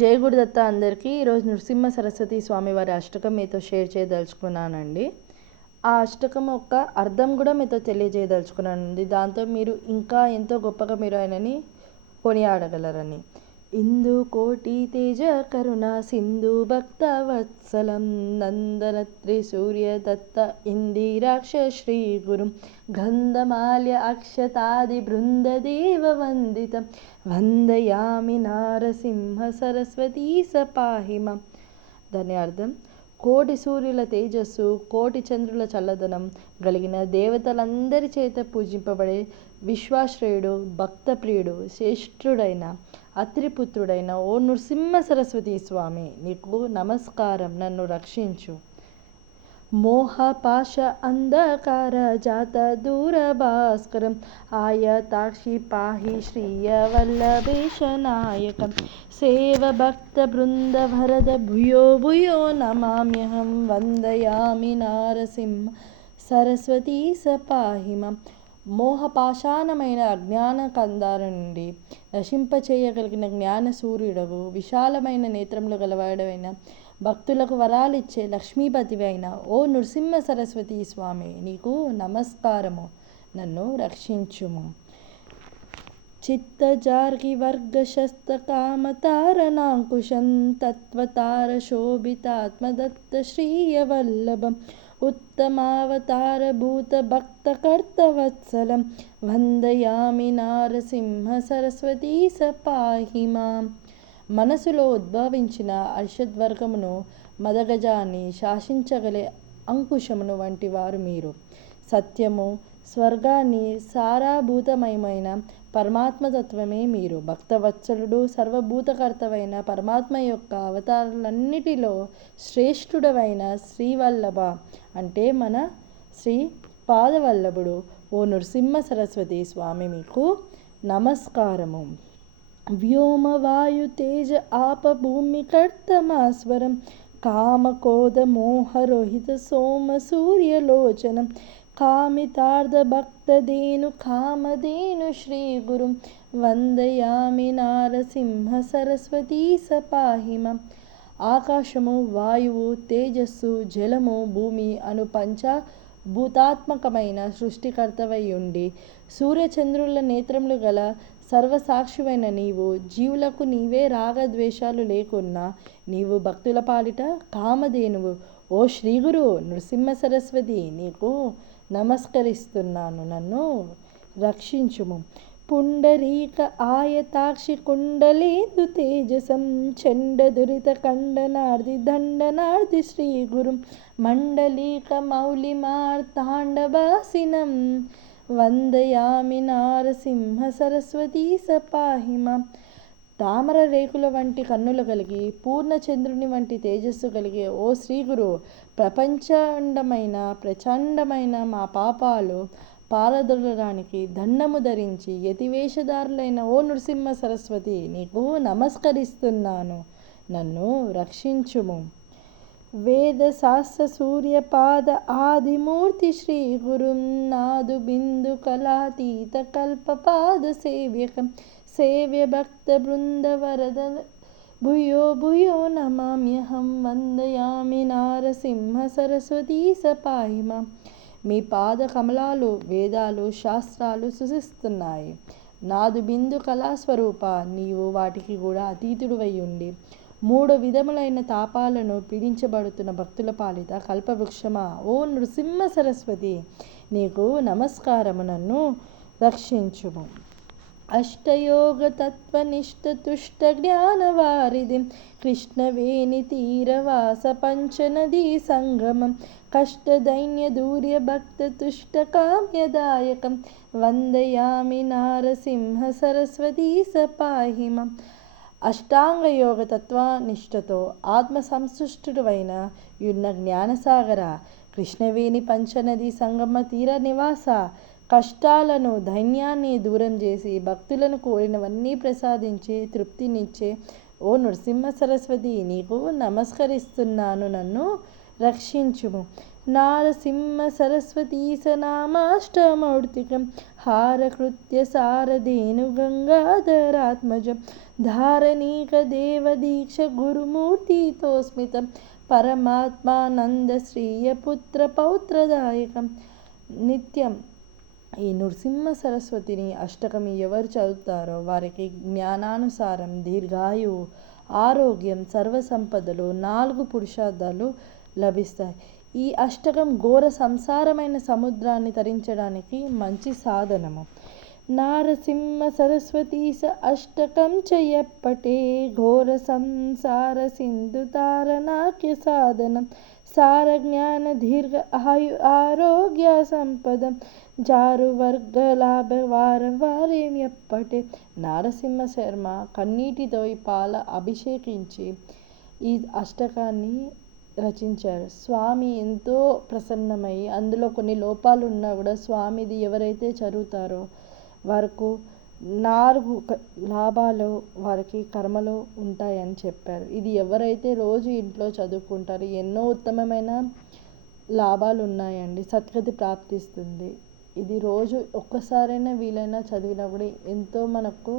జై గురుదత్త అందరికీ. ఈరోజు నృసింహ సరస్వతి స్వామి వారి అష్టకం మీతో షేర్ చేయదలుచుకున్నానండి. ఆ అష్టకం యొక్క అర్థం కూడా మీతో తెలియజేయదలుచుకున్నానండి. దాంతో మీరు ఇంకా ఎంతో గొప్పగా మీరు ఆయనని కొనియాడగలరని. ఇందు కోటి తేజ కరుణ సింధు భక్త వత్సలం నందనత్రి సూర్య దత్త ఇందిరాక్ష శ్రీ గురు గంధమాల్య అక్షతాది బృందదేవ వందితం వందయామి నారసింహ సరస్వతీ సపాహిమ. దాని అర్థం, కోటి సూర్యుల తేజస్సు, కోటి చంద్రుల చల్లదనం కలిగిన దేవతలందరి చేత పూజింపబడే విశ్వాశ్రయుడు, భక్తప్రియుడు, శ్రేష్ఠుడైన అత్రిపుత్రుడైన ఓ నృసింహ సరస్వతి స్వామి, నీకు నమస్కారం. నన్ను రక్షించు. మోహపాశ అంధకార జాత దూరభాస్కరం ఆయతాక్షి పాహి శ్రీయ వల్లభేశ నాయకం సేవ భక్త బృంద వరద భూయో భూయో నమామ్యహం వందయామి నారసింహ సరస్వతీ సపాహిమ. మోహపాషాణమైన అజ్ఞాన కందార నుండి నశింపచేయగలిగిన జ్ఞాన సూర్యుడవు, విశాలమైన నేత్రములు గలవాడవైన భక్తులకు వరాలిచ్చే లక్ష్మీపతివి అయిన ఓ నృసింహ సరస్వతి స్వామి, నీకు నమస్కారము. నన్ను రక్షించుము. చిత్తజార్గి వర్గశస్త కామతారణాంకుశం తత్వతార శోభితాత్మదత్త శ్రీయ వల్లభం ఉత్తమావతార భూత భక్త కర్తవత్సలం వందయామి నారసింహ సరస్వతీ సపాహిమా. మనసులో ఉద్భవించిన అర్షద్వర్గమును మదగజాన్ని శాసించగలే అంకుశమును వంటి వారు మీరు. సత్యము, స్వర్గాన్ని సారాభూతమయమైన పరమాత్మతత్వమే మీరు. భక్తవత్సలుడు, సర్వభూతకర్తవైన పరమాత్మ యొక్క అవతారాలన్నిటిలో శ్రేష్ఠుడవైన శ్రీవల్లభ అంటే మన శ్రీ పాదవల్లభుడు ఓ నృసింహ సరస్వతి స్వామి, మీకు నమస్కారము. వ్యోమ వాయు తేజ ఆప భూమి కర్తమాస్వరం కామకోద మోహరోహిత సోమ సూర్యలోచనం కామితార్థ భక్తదేను కామధేను శ్రీ గురు వందయామి నారసింహ సరస్వతీ సపాహిమ. ఆకాశము, వాయువు, తేజస్సు, జలము, భూమి అను పంచభూతాత్మకమైన సృష్టికర్తవై ఉండి సూర్యచంద్రుల నేత్రములు గల సర్వసాక్షివైన నీవు, జీవులకు నీవే రాగద్వేషాలు లేకున్నా నీవు భక్తుల పాలిట కామధేనువు ఓ శ్రీగురు నృసింహ సరస్వతి, నీకు నమస్కరిస్తున్నాను. నన్ను రక్షించుము. పుండరీక ఆయతాక్షి కుండలేందు తేజసం చండ దురిత ఖండనార్ది దండనార్ది శ్రీ గురు మండలీక మౌలి మార్తాండవాసినం వందయామి నారసింహ సరస్వతీ సపాహిమ. తామర రేకుల వంటి కన్నులు కలిగి పూర్ణచంద్రుని వంటి తేజస్సు కలిగే ఓ శ్రీగురు, ప్రచండమైన మా పాపాలు పారదొలడానికి దండము ధరించి యతివేషధారులైన ఓ నృసింహ సరస్వతి, నీకు నమస్కరిస్తున్నాను. నన్ను రక్షించుము. వేద శాస్త్ర సూర్యపాద ఆదిమూర్తి శ్రీ గురుం నాదు బిందు కళాతీత కల్పపాద సేవ్యకం సేవ్య భక్త బృంద వరద భూయో భూయో నమామ్యహం వందయామి నారసింహ సరస్వతీ సపాహిమ. మీ పాద కమలాలు వేదాలు శాస్త్రాలు సూచిస్తున్నాయి. నాదు బిందు కళాస్వరూప, నీవు వాటికి కూడా అతీతుడువై ఉండి 3 విధములైన తాపాలను పీడించబడుతున్న భక్తుల పాలిట కల్పవృక్షమా ఓ నృసింహ సరస్వతి, నీకు నమస్కారము. నన్ను రక్షించుము. అష్టయోగ తత్వనిష్ట తుష్ట జ్ఞానవారిధిం కృష్ణవేణి తీరవాస పంచనదీ సంగమం కష్టదైన్య దూర్య భక్త తుష్ట కామ్యదాయకం వందయామి నారసింహ సరస్వతీ సపాహిమ. అష్టాంగ యోగ తత్వనిష్టతో ఆత్మ సంతుష్టుడైన యున్న జ్ఞానసాగర, కృష్ణవేణి పంచనది సంగమ తీర నివాస, కష్టాలను దైన్యాన్ని దూరం చేసి భక్తులను కోరినవన్నీ ప్రసాదించి తృప్తినిచ్చే ఓ నృసింహ సరస్వతి, నీకు నమస్కరిస్తున్నాను. నన్ను రక్షించుము. నారసింహ సరస్వతీశనామాష్టమౌర్తికం హారకృత్య సారధేను గంగాధరాత్మజం ధారణీక దేవదీక్ష గురుమూర్తితో స్మితం పరమాత్మానంద శ్రీయ పుత్ర పౌత్రదాయకం. నిత్యం ఈ నృసింహ సరస్వతిని అష్టకం ఎవరు చదువుతారో వారికి జ్ఞానానుసారం దీర్ఘాయువు, ఆరోగ్యం, సర్వసంపదలు, 4 పురుషార్థాలు లభిస్తాయి. ఈ అష్టకం ఘోర సంసారమైన సముద్రాన్ని తరించడానికి మంచి సాధనము. నారసింహ సరస్వతీశ అష్టకం చేయప్పటే ఘోర సంసార సింధు తారనాక్య సాధనం సార జ్ఞాన దీర్ఘ ఆయు ఆరోగ్య సంపదం జారు వర్గ లాభ వారం వారేం ఎప్పటే. నారసింహ శర్మ కన్నీటితో ఈ పాల అభిషేకించి ఈ అష్టకాన్ని రచించారు. స్వామి ఎంతో ప్రసన్నమై అందులో కొన్ని లోపాలు ఉన్నా కూడా స్వామిది ఎవరైతే చదువుతారో వారికి 4 లాభాలు వారికి కర్మలో ఉంటాయని చెప్పారు. ఇది ఎవరైతే రోజు ఇంట్లో చదువుకుంటారో ఎన్నో ఉత్తమమైన లాభాలు ఉన్నాయండి. సద్గతి ప్రాప్తిస్తుంది. ఇది రోజు ఒక్కసారైనా వీలైనా చదివినా కూడా ఎంతో మనకు